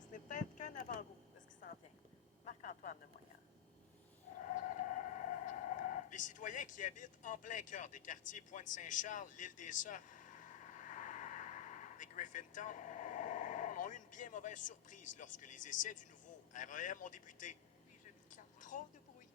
ce n'est peut-être qu'un avant-goût de ce qui s'en vient. Marc-Antoine Lemoyne. Les citoyens qui habitent en plein cœur des quartiers Pointe-Saint-Charles, l'île des Sœurs et Griffintown ont eu une bien mauvaise surprise lorsque les essais du nouveau REM ont débuté. Oui, j'habite là. Trop de bruit,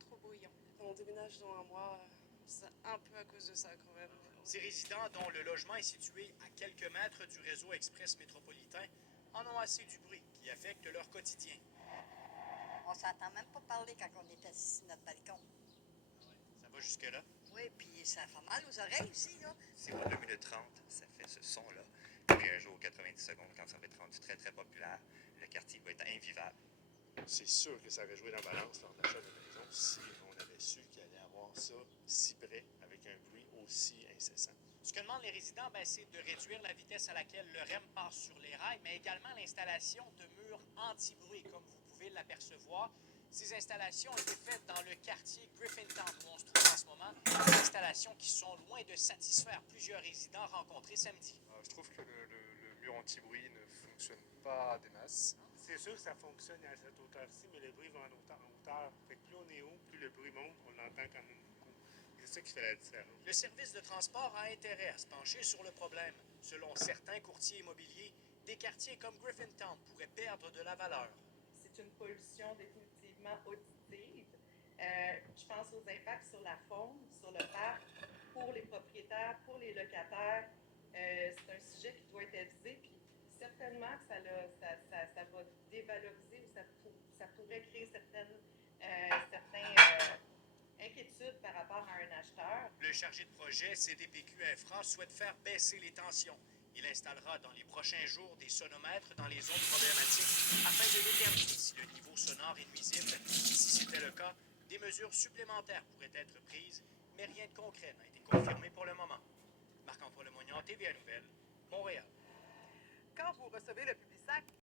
trop bruyant. On déménage dans un mois, c'est un peu à cause de ça quand même. Ces résidents, dont le logement est situé à quelques mètres du réseau express métropolitain, en ont assez du bruit qui affecte leur quotidien. On s'entend même pas parler quand on est assis sur notre balcon. Ça va jusque-là? Oui, puis ça fait mal aux oreilles aussi, là. C'est au 2 minutes 30, ça fait ce son-là. Puis un jour, 90 secondes, quand ça va être rendu très, très populaire, le quartier va être invivable. C'est sûr que ça aurait joué la balance lors de l'achat de maison si on avait su qu'il allait avoir ça si près, avec un bruit aussi incessant. Ce que demandent les résidents, c'est de réduire la vitesse à laquelle le REM passe sur les rails, mais également l'installation de murs anti-bruit, comme vous pouvez l'apercevoir. Ces installations ont été faites dans le quartier Griffintown, où on se trouve en ce moment. Des installations qui sont loin de satisfaire plusieurs résidents rencontrés samedi. Je trouve que le mur anti-bruit ne fonctionne pas des masses. C'est sûr que ça fonctionne à cette hauteur-ci, mais le bruit va en hauteur. Fait que plus on est haut, plus le bruit monte, on l'entend quand même beaucoup. C'est ça qui fait la différence. Le service de transport a intérêt à se pencher sur le problème. Selon certains courtiers immobiliers, des quartiers comme Griffintown pourraient perdre de la valeur. C'est une pollution définitivement auditive. Je pense aux impacts sur la faune, sur le parc, pour les propriétaires, pour les locataires. C'est un sujet qui doit être avisé, puis certainement que ça va dévaloriser ou ça pourrait créer certaines inquiétudes par rapport à un acheteur. Le chargé de projet CDPQ Infra souhaite faire baisser les tensions. Il installera dans les prochains jours des sonomètres dans les zones problématiques afin de déterminer si le niveau sonore est nuisible. Si c'était le cas, des mesures supplémentaires pourraient être prises, mais rien de concret n'a été confirmé pour le moment. Marc-Antoine Lemoyne, TVA Nouvelles, Montréal. Quand vous recevez le Publisac,